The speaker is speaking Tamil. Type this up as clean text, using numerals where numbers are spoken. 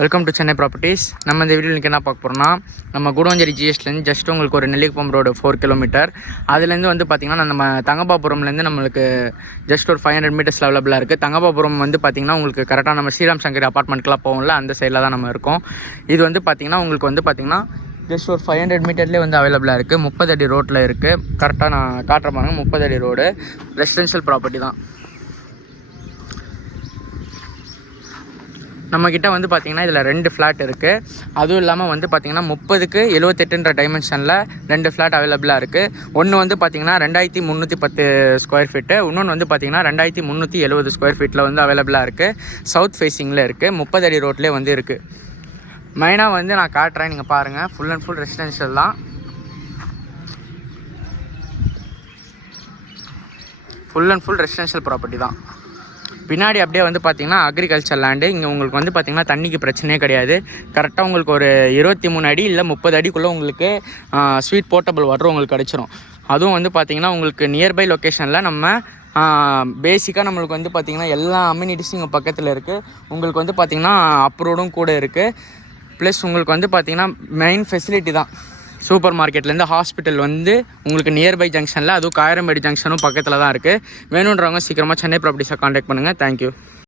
Welcome to Chennai properties. நம்ம இந்த வீடியோவில் என்ன பார்க்க போகிறோம்னா, நம்ம கூடவஞ்சேரி ஜிஎஸ்லேருந்து ஜஸ்ட் உங்களுக்கு ஒரு நெல்லிக்குப்பம் ரோடு 4 கிலோமீட்டர். அதுலேருந்து வந்து பார்த்திங்கன்னா நம்ம தங்கபாபுரம்லேருந்து நம்மளுக்கு ஜஸ்ட் ஒரு 500 மீட்டர்ஸ் அவைலபிளாக இருக்குது. தங்கபாபுரம் வந்து பார்த்திங்கன்னா உங்களுக்கு கரெக்டாக நம்ம ஸ்ரீராம் சங்கரி அப்பார்ட்மெண்ட்க்கெலாம் போவோம்ல, அந்த சைடில் தான் நம்ம இருக்கோம். இது வந்து பார்த்திங்கன்னா உங்களுக்கு வந்து பார்த்திங்கன்னா ஜஸ்ட் ஒரு 500 மீட்டர்லேயே வந்து அவைலபிளாக இருக்குது. 30 அடி ரோட்டில் இருக்குது. கரெக்டாக நான் காட்டுற பாருங்க, 30 அடி ரோடு ரெசிடென்ஷியல் ப்ராப்பர்ட்டி தான். நம்மக்கிட்ட வந்து பார்த்திங்கன்னா இதில் 2 ஃப்ளாட் இருக்குது. அதுவும் இல்லாமல் வந்து பார்த்திங்கன்னா 30க்கு 78 டைமென்ஷனில் 2 ஃப்ளாட் அவைலபிளாக இருக்குது. ஒன்று வந்து பார்த்திங்கன்னா 2310 ஸ்கொயர் ஃபீட்டு, இன்னொன்று வந்து பார்த்திங்கன்னா 2370 ஸ்கொயர் ஃபீட்டில் வந்து அவைலபிளாக இருக்குது. சவுத் ஃபேஸிங்கில் இருக்குது. 30 அடி ரோட்லேயே வந்து இருக்குது. மெயினாக வந்து நான் காட்டுறேன், நீங்கள் பாருங்கள். ஃபுல் அண்ட் ஃபுல் ரெசிடென்ஷியல் தான். Full and full residential property தான். பின்னாடி அப்படியே வந்து பார்த்திங்கன்னா அக்ரிகல்ச்சர் லேண்டு. இங்கே உங்களுக்கு வந்து பார்த்திங்கன்னா தண்ணிக்கு பிரச்சனையே கிடையாது. கரெக்டாக உங்களுக்கு ஒரு 23 அடி இல்லை 30 அடிக்குள்ளே உங்களுக்கு ஸ்வீட் போர்ட்டபிள் வாட்டர் உங்களுக்கு கிடச்சிரும். அதுவும் வந்து பார்த்திங்கன்னா உங்களுக்கு நியர்பை லொக்கேஷனில் நம்ம பேசிக்காக நம்மளுக்கு வந்து பார்த்திங்கன்னா எல்லா அம்யூனிட்டிஸும் இங்கே பக்கத்தில் இருக்குது. உங்களுக்கு வந்து பார்த்திங்கன்னா அப்ரூவ்டும் கூட இருக்குது. ப்ளஸ் உங்களுக்கு வந்து பார்த்திங்கன்னா மெயின் ஃபெசிலிட்டி தான். சூப்பர் மார்க்கெட்லேருந்து ஹாஸ்பிட்டல் வந்து உங்களுக்கு நியர்பை ஜங்ஷனில், அதுவும் காயரம்பேடு ஜங்ஷனும் பக்கத்தில் தான் இருக்குது. வேணுன்றவங்க சீக்கிரமாக சென்னை ப்ராப்பர்ட்டிஸை காண்டாக்ட் பண்ணுங்கள். தேங்க்யூ.